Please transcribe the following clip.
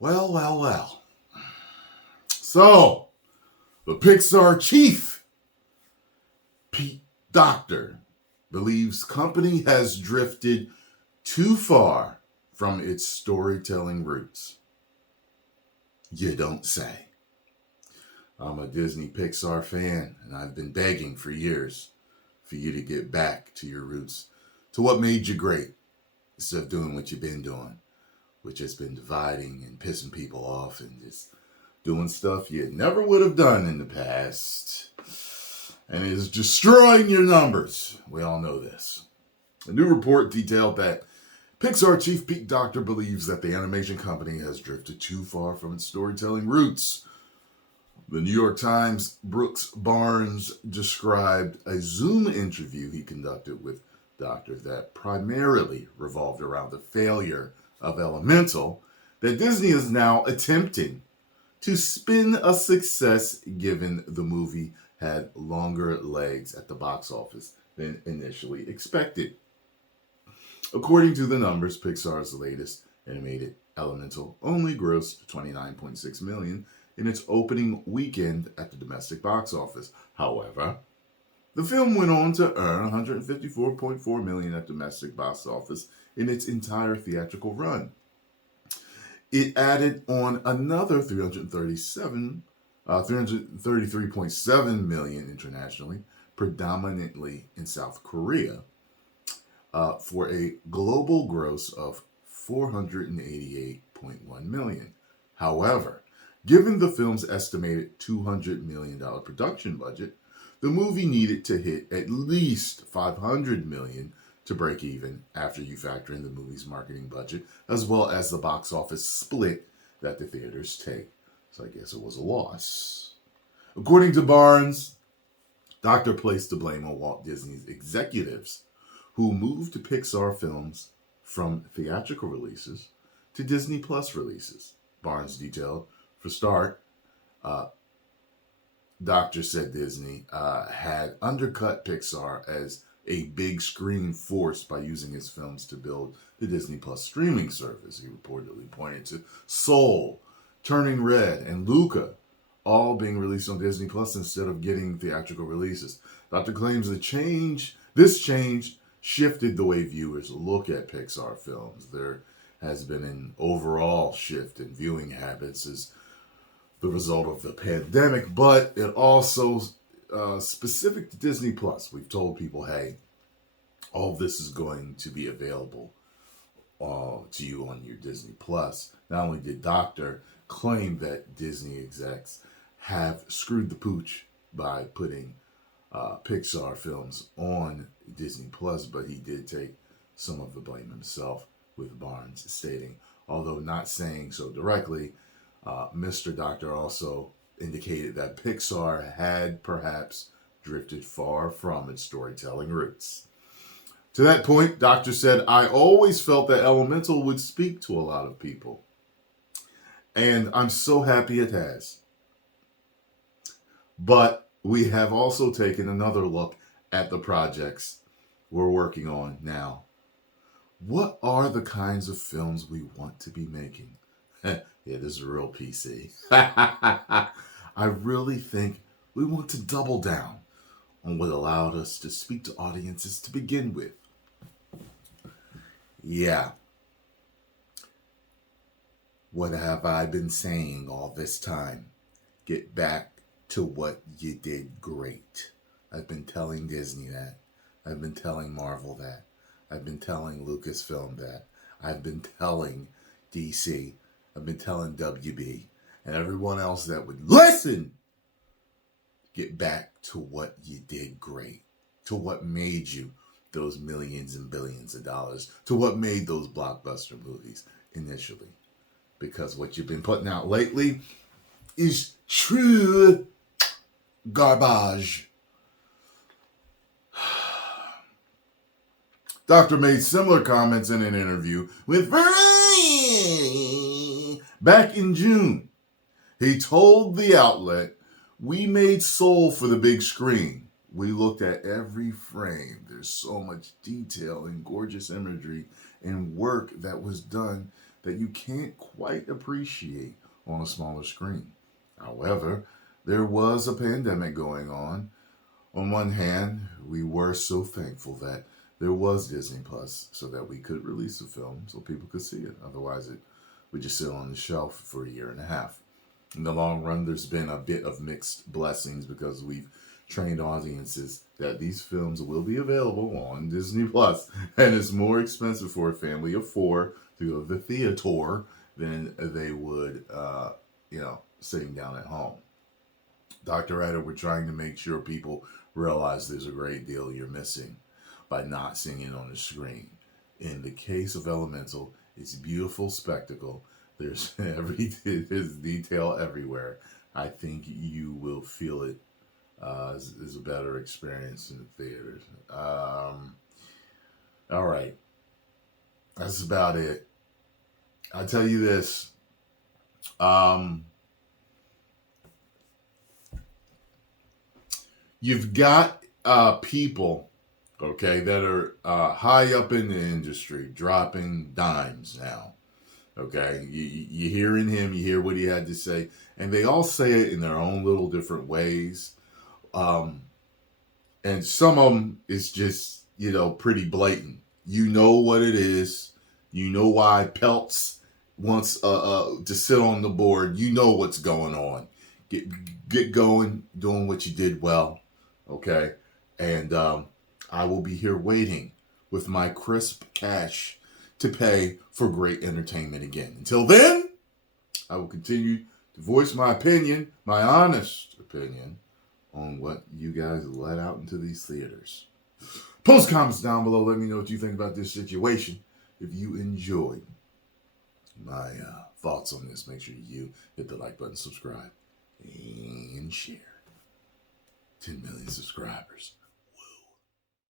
Well, well, well. So, the Pixar chief, Pete Docter, believes company has drifted too far from its storytelling roots. You don't say. I'm a Disney Pixar fan, and I've been begging for years for you to get back to your roots, to what made you great, instead of doing what you've been doing, which has been dividing and pissing people off and just doing stuff you never would have done in the past. And is destroying your numbers. We all know this. A new report detailed that Pixar chief Pete Docter believes that the animation company has drifted too far from its storytelling roots. The New York Times' Brooks Barnes described a Zoom interview he conducted with Docter that primarily revolved around the failure of Elemental that Disney is now attempting to spin a success given the movie had longer legs at the box office than initially expected. According to the numbers, Pixar's latest animated Elemental only grossed $29.6 million in its opening weekend at the domestic box office. However, the film went on to earn $154.4 million at domestic box office in its entire theatrical run. It added on another 333.7 million internationally, predominantly in South Korea, for a global gross of 488.1 million. However, given the film's estimated $200 million production budget, the movie needed to hit at least $500 million to break even after you factor in the movie's marketing budget, as well as the box office split that the theaters take. So I guess it was a loss. According to Barnes, Docter placed the blame on Walt Disney's executives who moved Pixar films from theatrical releases to Disney Plus releases. Barnes detailed, for start, Docter said Disney had undercut Pixar as a big screen force by using his films to build the Disney Plus streaming service. He reportedly pointed to Soul, Turning Red, and Luca, all being released on Disney Plus instead of getting theatrical releases. Docter claims this change shifted the way viewers look at Pixar films. There has been an overall shift in viewing habits as the result of the pandemic, but it also specific to Disney Plus. We've told people, hey, all of this is going to be available to you on your Disney Plus. Not only did Docter claim that Disney execs have screwed the pooch by putting Pixar films on Disney Plus, but he did take some of the blame himself, with Barnes stating, although not saying so directly, Mr. Docter also indicated that Pixar had perhaps drifted far from its storytelling roots. To that point, Docter said, I always felt that Elemental would speak to a lot of people, and I'm so happy it has. But we have also taken another look at the projects we're working on now. What are the kinds of films we want to be making? Yeah, this is real PC. I really think we want to double down on what allowed us to speak to audiences to begin with. Yeah. What have I been saying all this time? Get back to what you did great. I've been telling Disney that. I've been telling Marvel that. I've been telling Lucasfilm that. I've been telling DC. I've been telling WB and everyone else that would listen. Get back to what you did great. To what made you those millions and billions of dollars. To what made those blockbuster movies initially. Because what you've been putting out lately is true garbage. Docter made similar comments in an interview with back in June. He told the outlet, we made Soul for the big screen. We looked at every frame. There's so much detail and gorgeous imagery and work that was done that you can't quite appreciate on a smaller screen. However, there was a pandemic going on. On one hand, we were so thankful that there was Disney Plus so that we could release the film so people could see it. Otherwise, it would just sit on the shelf for a year and a half. In the long run, there's been a bit of mixed blessings because we've trained audiences that these films will be available on Disney Plus, and it's more expensive for a family of four to go to the theater than they would, sitting down at home. Dr. Ryder, we're trying to make sure people realize there's a great deal you're missing by not seeing it on the screen. In the case of Elemental, it's a beautiful spectacle. There's detail everywhere. I think you will feel it as a better experience in the theaters. All right, that's about it. I'll tell you this. You've got people, okay, that are high up in the industry dropping dimes now. Okay, you hearing him, you hear what he had to say, and they all say it in their own little different ways. And some of them is just, pretty blatant. You know what it is. You know why Peltz wants to sit on the board. You know what's going on. Get going, doing what you did well. Okay, and I will be here waiting with my crisp cash to pay for great entertainment again. Until then, I will continue to voice my opinion, my honest opinion, on what you guys let out into these theaters. Post comments down below. Let me know what you think about this situation. If you enjoyed my thoughts on this, make sure you hit the like button, subscribe, and share. 10 million subscribers.